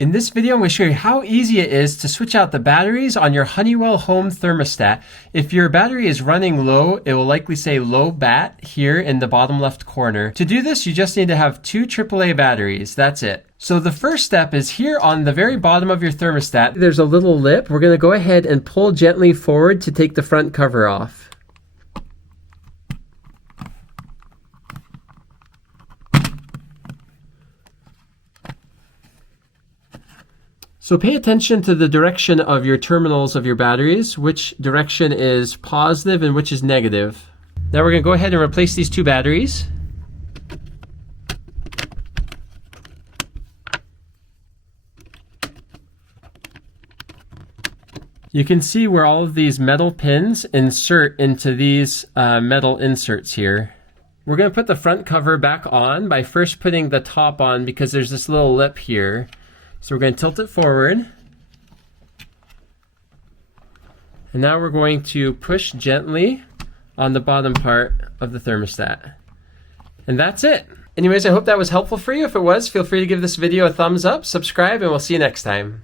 In this video, I'm going to show you how easy it is to switch out the batteries on your Honeywell home thermostat. If your battery is running low, it will likely say low bat here in the bottom left corner. To do this, you just need to have two AAA batteries. That's it. So the first step is here on the very bottom of your thermostat. There's a little lip. We're going to go ahead and pull gently forward to take the front cover off. So pay attention to the direction of your terminals of your batteries, which direction is positive and which is negative. Now we're going to go ahead and replace these two batteries. You can see where all of these metal pins insert into these metal inserts here. We're going to put the front cover back on by first putting the top on because there's this little lip here. So we're going to tilt it forward. And now we're going to push gently on the bottom part of the thermostat. And that's it. Anyways, I hope that was helpful for you. If it was, feel free to give this video a thumbs up, subscribe, and we'll see you next time.